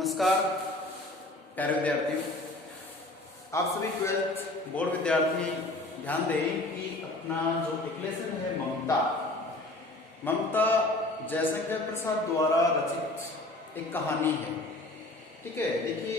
नमस्कार प्यारे विद्यार्थियों, आप सभी 12th बोर्ड विद्यार्थी ध्यान दें कि अपना जो एक्लेशन है ममता जयशंकर प्रसाद द्वारा रचित एक कहानी है। ठीक है, देखिए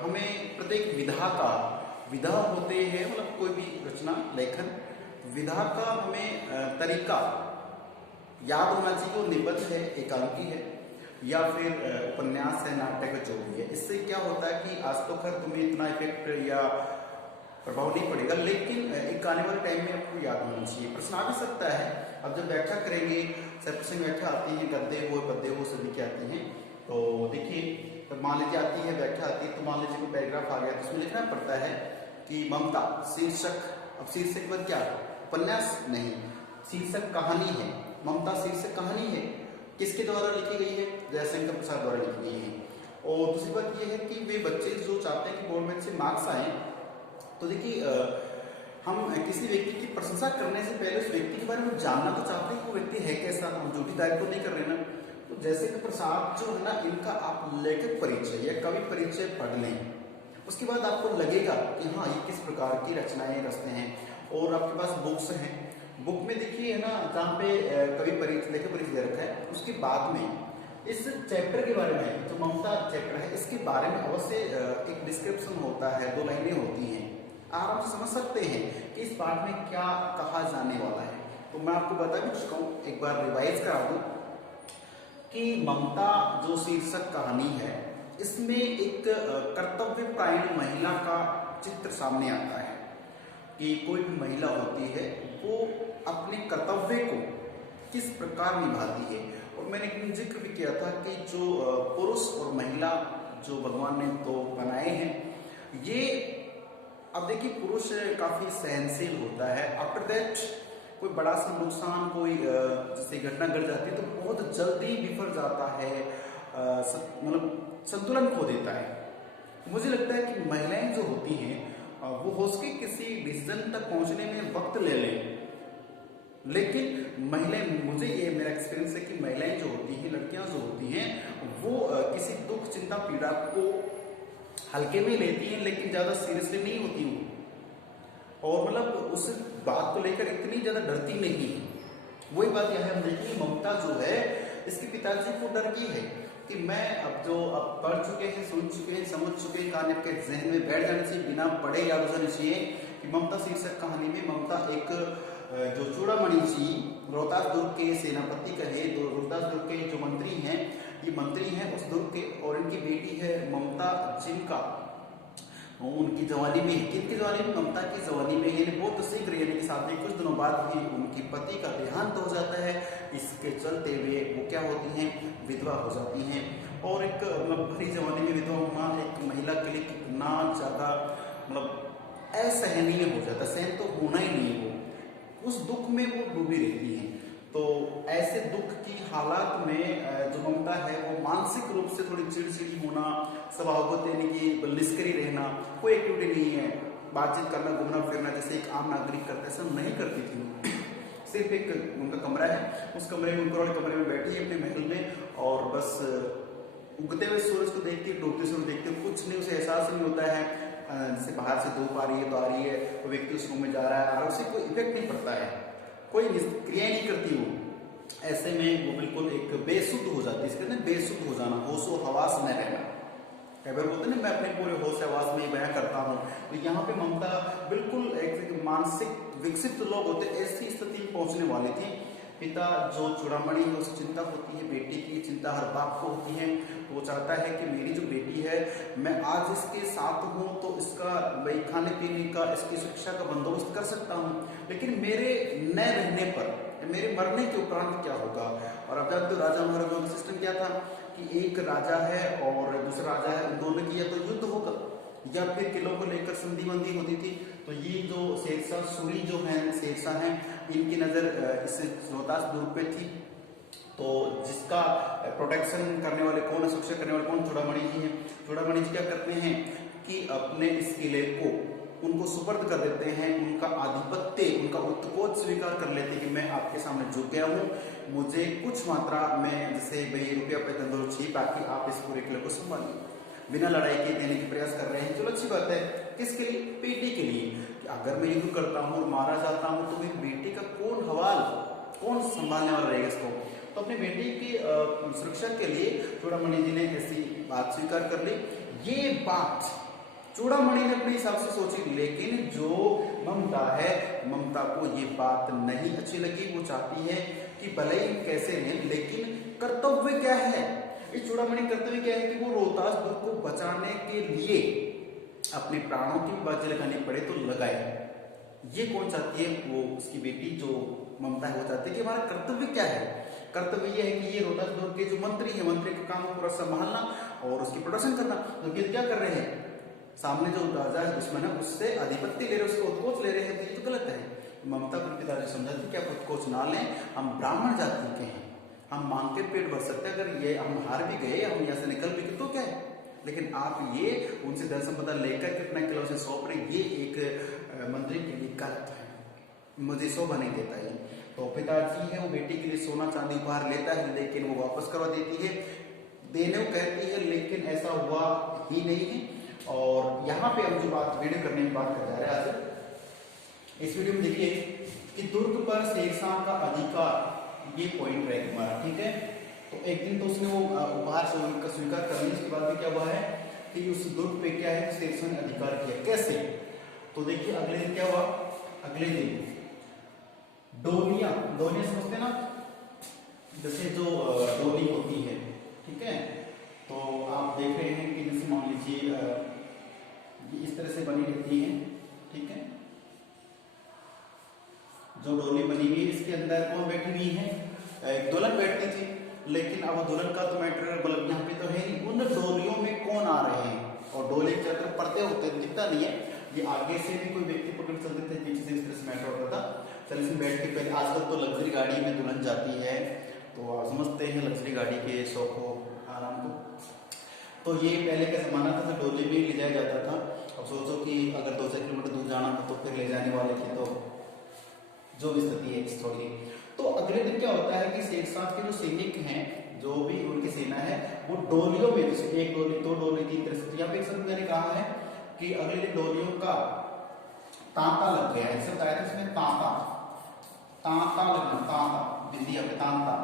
हमें प्रत्येक विधा होते हैं, मतलब कोई भी रचना लेखन विधा का हमें तरीका याद होना चाहिए। वो निबद्ध है, एकांकी है या फिर उपन्यास है, नाटक है, जो भी है। इससे क्या होता है कि आज तो खैर तुम्हें इतना इफेक्ट या प्रभाव नहीं पड़ेगा, लेकिन एक आने वाले टाइम में आपको याद होना चाहिए। प्रश्न आ भी सकता है, अब जब व्याख्या करेंगे, सब प्रश्न व्याख्या आती है, गद्य हो पद्य हो सभी की आती है। तो देखिए, तो मान लीजिए आती है व्याख्या आती है, तो मान लीजिए कोई पैराग्राफ आ गया तो उसमें लिखना पड़ता है कि ममता शीर्षक। अब शीर्षक पर क्या, उपन्यास नहीं, शीर्षक कहानी है। ममता शीर्षक कहानी है, किसके द्वारा लिखी गई है? जयशंकर प्रसाद द्वारा लिखी गई है। और दूसरी बात यह है कि वे बच्चे जो चाहते हैं कि बोर्ड में से मार्क्स आए, तो देखिए हम किसी व्यक्ति की प्रशंसा करने से पहले उस व्यक्ति के बारे में जानना तो चाहते हैं कि वो व्यक्ति है कैसा। हम झूठी तारीफ तो नहीं कर रहे ना। तो जयशंकर प्रसाद जो है ना, इनका आप लेखक परिचय या कवि परिचय पढ़ लें, उसके बाद आपको लगेगा कि हाँ, ये किस प्रकार की रचनाएं रचते हैं। और आपके पास बुक्स हैं, बुक में देखिए है ना, जहाँ पे कवि परिचय लेखक परिचय दे रखा है, उसके बाद में इस चैप्टर के बारे में, जो ममता चैप्टर है, इसके बारे में अवश्य एक डिस्क्रिप्शन होता है, 2 लाइनें होती हैं। आराम से समझ सकते हैं कि इस पाठ में क्या कहा जाने वाला है। तो मैं आपको बता भी चुका हूँ, एक बार रिवाइज करा दूं कि ममता जो शीर्षक कहानी है, इसमें एक कर्तव्यपरायण महिला का चित्र सामने आता है कि कोई भी महिला होती है वो अपने कर्तव्य को किस प्रकार निभाती है। और मैंने एक जिक्र भी किया था कि जो पुरुष और महिला जो भगवान ने तो बनाए हैं, ये अब देखिए पुरुष काफी सहनशील होता है। आफ्टर दैट कोई बड़ा सा नुकसान, कोई जैसे घटना घट जाती है तो बहुत जल्दी बिफर जाता है, मतलब संतुलन खो देता है। मुझे लगता है कि महिलाएं जो होती हैं वो हो सके किसी डिसीजन तक पहुंचने में वक्त ले लें, लेकिन महिलाएं, मुझे ये मेरा एक्सपीरियंस है कि महिलाएं जो होती हैं, लड़कियां जो होती हैं, वो किसी दुख चिंता पीड़ा को हल्के में लेती हैं, लेकिन ज्यादा सीरियसली नहीं होती वो, और मतलब उस बात को लेकर इतनी ज्यादा डरती नहीं है। वही बात यह है, हम देखेंगे ममता जो है, इसके पिताजी को डर की है कि मैं अब पढ़ चुके हैं, सुन चुके हैं, समझ चुके हैं, कहानी आपके जहन में बैठ जानी चाहिए, बिना पढ़े याद हो जानी चाहिए कि ममता शीर्षक कहानी में ममता एक जो चूड़ामणि जी रोहतास दुर्ग के सेनापति कहे, रोहतास दुर्ग के जो मंत्री हैं, ये मंत्री हैं उस दुर्ग के, और इनकी बेटी है ममता, जिनका उनकी जवानी में, किनकी जवानी में, ममता की जवानी में, यानी बहुत शीघ्र, यानी कि शादी कुछ दिनों बाद ही उनकी पति का देहांत हो जाता है। इसके चलते वे वो क्या होती हैं, विधवा हो जाती हैं। और एक मतलब भरी जवानी में विधवा होना एक महिला के लिए कितना ज्यादा मतलब असहनीय हो जाता है। सहन तो होना ही नहीं, वो उस दुख में वो डूबी रहती हैं। तो ऐसे दुख की हालात में जो ममता है वो मानसिक रूप से थोड़ी चिड़चिड़ी होना, स्वभावगत यानी कि निष्क्रिय रहना, कोई एक्टिविटी नहीं है, बातचीत करना, घूमना फिरना जैसे एक आम नागरिक करता है, ऐसा नहीं करती थी। सिर्फ एक उनका कमरा है, उस कमरे में, ऊपर वाले कमरे में बैठी है अपने महल में, और बस उगते हुए सूरज को देखती है, डूबते सूरज देखती है, कुछ नहीं, उसे एहसास नहीं होता है जैसे बाहर से धूप आ रही है तो आ रही है, वो व्यक्ति उस रूम में जा रहा है, और उसे कोई इफेक्ट नहीं पड़ता है, कोई क्रिया नहीं करती वो। ऐसे में वो बिल्कुल एक बेसुध हो जाती है, इसके अंदर बेसुध हो जाना, होशो हवास न रहना। कई बार बोलते ना, मैं अपने पूरे होश हवास में बयां करता हूँ, तो यहाँ पे ममता बिल्कुल एक मानसिक विकसित लोग होते, ऐसी स्थिति में पहुंचने वाली थी। पिता जो चूड़ामणि है उसे चिंता होती है, बेटी की चिंता हर बाप को होती है। वो चाहता है कि मेरी जो बेटी है, मैं आज इसके साथ हूँ तो इसका भाई खाने पीने का, इसकी शिक्षा का बंदोबस्त कर सकता हूँ, लेकिन मेरे न रहने पर, मेरे मरने के उपरांत क्या होगा। और अब जानते हो राजा महाराजाओं का सिस्टम क्या था कि एक राजा है और दूसरा राजा है, उन दोनों की या तो युद्ध होगा या फिर किलों को लेकर संधि बंदी होती थी। तो ये जो शेरशाह सूरी जो है, शेरशाह हैं, इनकी नजर इस रोहतास दुर्ग पे थी। तो जिसका प्रोटेक्शन करने वाले कौन है, सुरक्षा करने वाले कौन, चूड़ामणि जी हैं। चूड़ामणि जी क्या करते हैं कि अपने इस किले को उनको सुपर्द कर देते हैं, उनका आधिपत्य, उनका उत्कोच स्वीकार कर लेते हैं कि मैं आपके सामने झुक गया हूँ, मुझे कुछ मात्रा में जैसे भाई रुपया पे तंदूर छी, बाकी आप इस पूरे किले को संभालिए। बिना लड़ाई के देने की प्रयास कर रहे हैं, चलो अच्छी बात है। किसके लिए? बेटी के लिए। कि अगर मैं युद्ध करता हूँ और मारा जाता हूँ तो मेरी बेटी का कौन हवाल, कौन संभालने वाला रहेगा इसको? तो अपनी बेटी की सुरक्षा के लिए चूड़ामणि जी ने ऐसी बात स्वीकार कर ली। ये बात चूड़ामणि ने अपने हिसाब से सोची, लेकिन जो ममता है, ममता को ये बात नहीं अच्छी लगी। वो चाहती है कि भले ही कैसे नहीं, लेकिन कर्तव्य क्या है? इस चूड़ामणि कर्तव्य क्या है कि वो रोहतास दुर्ग को बचाने के लिए अपने प्राणों की बाजी लगानी पड़े तो लगाए। ये कौन चाहती है? वो उसकी बेटी जो ममता है वो चाहती है कि हमारा कर्तव्य क्या है? कर्तव्य ये है कि ये रोहतास दुर्ग के जो मंत्री है, मंत्री का काम पूरा संभालना और उसकी प्रोटेक्शन करना। तो ये क्या कर रहे हैं? सामने जो राजा है, दुश्मन है, उससे आधिपत्य ले रहे, उसको उत्कोच ले रहे हैं, तो ये तो गलत है। ममता को पिताजी समझाती कि आप उत्कोच ना लें, हम ब्राह्मण जाति के हैं, हम मांग के पेट भर सकते हैं, अगर ये हम हार भी गए, हम यहाँ से निकल भी गए तो क्या है, लेकिन आप ये उनसे धन संपदा लेकर के अपने किलों से सौंप रहे, ये एक मंत्री के लिए गलत है, मुझे शोभा नहीं देता है। तो पिताजी है वो बेटी के लिए सोना चांदी उपहार लेता है, लेकिन वो वापस करवा देती है, देने को कहती है, लेकिन ऐसा हुआ ही नहीं है। और यहाँ पे हम जो बात वीडियो करने की बात कर जा रहे हैं आज इस वीडियो में, देखिए कि दुर्ग पर शेरशाह का अधिकार, ये पॉइंट रहेगा हमारा, ठीक है। तो एक दिन तो उसने वो उपहार का स्वीकार कर लिया, उसके बाद में क्या हुआ है कि उस दुर्ग पे क्या है शेरशाह ने अधिकार किया। कैसे? तो देखिए अगले दिन क्या हुआ, अगले दिन डोलियां समझते ना, जैसे जो डोली होती है, ठीक है। तो आप देख रहे हैं कि जैसे मान लीजिए इस तरह से बनी रहती है, ठीक है। जो डोली बनी हुई है इसके अंदर कौन बैठी हुई है? एक दुल्हन बैठती थी, लेकिन अब दुल्हन का तो मैटर मतलब यहाँ पे तो है नहीं। उन डोलियों में कौन आ रहे हैं? और डोली के अंदर पर्दे होते हैं, दिखता नहीं है, ये आगे से भी कोई व्यक्ति पकड़ चलते थे, पीछे से इस तरह से मैटर होता था। चल इसमें बैठ के पहले, आजकल तो लग्जरी गाड़ी में दुल्हन जाती है, तो आप समझते हैं लग्जरी गाड़ी के शौक को, आराम को। तो ये पहले का जमाना था, तो डोली में ले जाया जाता था। अब सोचो कि अगर 2-4 किलोमीटर दूर जाना हो तो फिर ले जाने वाले की तो जो स्थिति है इस थोड़ी। तो अगले दिन क्या होता है कि शेरशाह के जो सैनिक हैं, जो भी उनकी सेना है, वो डोलियों में, जैसे 1 डोली 2 डोली 3 तरह से, यहाँ पे एक शब्द मैंने कहा है कि अगले दिन डोलियों का तांता लग गया है। ऐसे बताया था इसमें तांता लगना, तांता बिंदी पे तांता।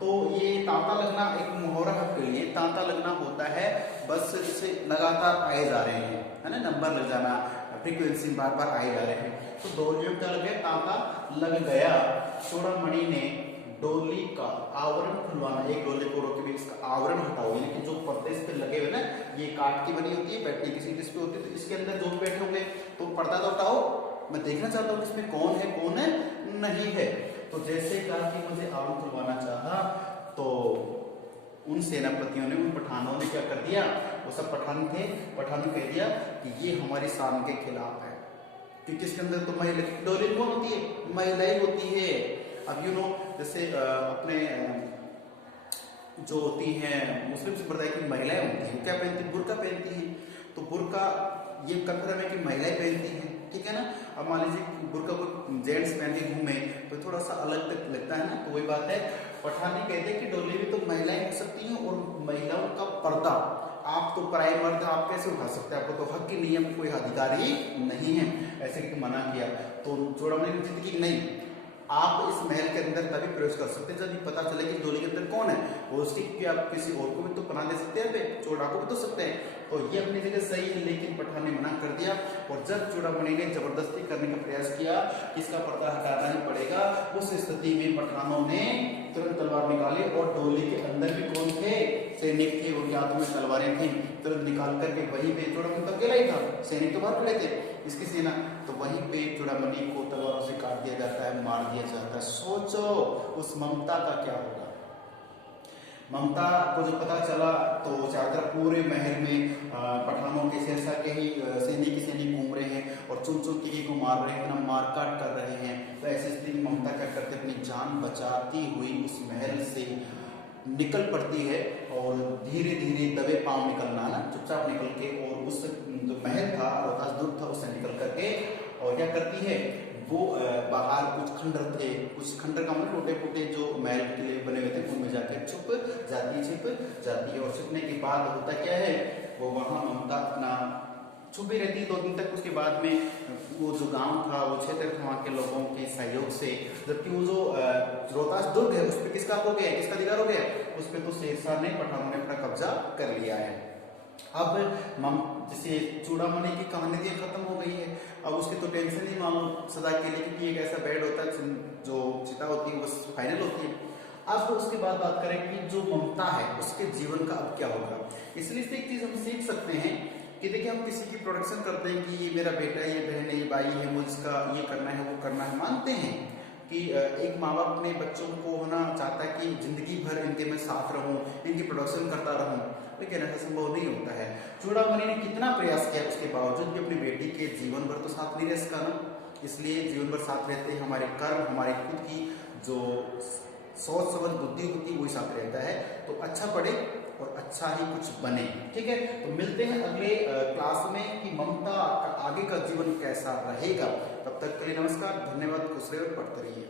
तो ये तांता लगना एक मुहावरा के लिए तांता लगना होता है, बस जैसे लगातार आए जा रहे हैं, है ना, नंबर लग जाना, फ्रीक्वेंसी बार बार आए जा रहे हैं। तो डोलियों का लग गया, तांता लग गया। चूड़ामणि ने डोली का आवरण खुलवाना, एक डोली को रोके भी इसका आवरण हटाओ, यानी कि जो पर्दे इस पे लगे हुए ना, ये काठ की बनी होती है, बैठने की सीट इस पे होती है, तो इसके अंदर जो भी बैठे होंगे तो पर्दा तो हटाओ, मैं देखना चाहता हूँ इसमें कौन है कौन है नहीं है। तो जैसे कहा कि मुझे आवरण खुलवाना चाहा, तो उन सेनापतियों ने, उन पठानों ने क्या कर दिया, वो सब पठान थे, पठानों ने कह दिया कि ये हमारी शान के खिलाफ है, क्योंकि इसके अंदर तो महिला, डोली कौन होती है? महिलाएं होती है। अब यू नो जैसे अपने जो होती हैं मुस्लिम संप्रदाय की महिलाएं होती हैं, क्या पहनती है? बुर्का पहनती हैं। तो बुर्का ये कंधर में कि महिलाएं पहनती हैं, ठीक है ना। अब मान लीजिए बुर्का को जेंट्स पहन के घूमे तो थोड़ा सा अलग तक लगता है ना, तो वही बात है। पठान ने कहते हैं कि डोली में तो महिलाएं हो सकती हैं, और महिलाओं का पर्दा आप तो पराये मर्द, आप कैसे उठा सकते हैं? आपको तो हक ही नहीं है, कोई अधिकार ही नहीं है, ऐसे कि मना किया। तो चूड़ामणि ने जिद की नहीं, आप इस महल के अंदर तभी प्रवेश कर सकते हैं जब ये पता चले कि डोली के अंदर कौन है। और उसकी कि आप किसी और को भी तो पनाह दे सकते हैं, चोर डाकू भी तो सकते हैं। तो ये अपनी जगह सही है, लेकिन पठान ने मना कर दिया। और जब चूड़ामणि ने जबरदस्ती करने का प्रयास किया, इसका पर्दा हटाना ही पड़ेगा, उस स्थिति में पठानों ने तुरंत तलवार निकाली, और डोली के अंदर भी कौन थे? सैनिक थे, उनके हाथों में तलवारें थी। तुरंत निकाल करके वहीं पे, चूड़ामणि तो अकेला ही था, सैनिक तो बाहर खड़े थे इसकी सेना, तो वहीं पे चूड़ामणि को तलवारों से काट दिया जाता है, मार दिया जाता है। सोचो उस ममता का क्या होगा। ममता को जब पता चला तो चारों तरफ पूरे महल में पठानों के, शेरशाह के ही सैनिक घूम रहे हैं और चुन चुन के को मार रहे हैं, ना मारकाट कर रहे हैं। तो ऐसी स्थिति में ममता क्या करते, अपनी जान बचाती हुई उस महल से निकल पड़ती है, और धीरे धीरे दबे पांव निकलना ना, चुपचाप निकल के, और उस जो महल था, रोहतास दुर्ग था, उससे निकल करके क्या करती है वो बाहर कुछ खंडर थे, कुछ खंडर का मतलब टूटे फूटे जो महल के लिए बने हुए थे उनमें जाके छिप जाती है। और छिपने के बाद होता क्या है, वो वहां ममता अपना छुपी रहती 2 दिन तक। उसके बाद में वो जो गांव था, वो क्षेत्र था, वहाँ के लोगों के सहयोग से, जबकि वो जो रोहतास दुर्ग है उस पर किसका हो गया, किसका अधिकार हो गया, उस पर तो शेरशाह ने, पठानों ने अपना कब्जा कर लिया है। अब जैसे चूड़ामणि की कहानी भी खत्म हो गई है, अब उसकी तो टेंशन ही मानो सदा के लिए, क्योंकि एक ऐसा बेड होता है जो चिता होती है वो फाइनल होती है। अब उसके बाद बात करें कि जो ममता है उसके जीवन का अब क्या होगा। इसलिए से एक चीज हम सीख सकते हैं कि देखिए हम किसी की प्रोडक्शन करते हैं कि ये मेरा बेटा है, ये बहन है, ये भाई है, मुझे इसका ये करना है, वो करना है, मानते हैं कि एक माँ बाप अपने बच्चों को होना चाहता है कि जिंदगी भर इनके मैं साथ रहूं, इनकी प्रोडक्शन करता रहूं, लेकिन ऐसा संभव नहीं होता है। चूड़ामणि ने कितना प्रयास किया, उसके बावजूद भी अपनी बेटी के जीवन भर तो साथ नहीं रह सका ना। इसलिए जीवन भर साथ रहते हैं हमारे कर्म, हमारी खुद की जो सोच समझ बुद्धि होती है वही साथ रहता है। तो अच्छा पढ़े और अच्छा ही कुछ बने। ठीक है, तो मिलते हैं अगले क्लास में कि ममता का आगे का जीवन कैसा रहेगा। तब तक के लिए नमस्कार, धन्यवाद, खुश रहिए और पढ़ते रहिए।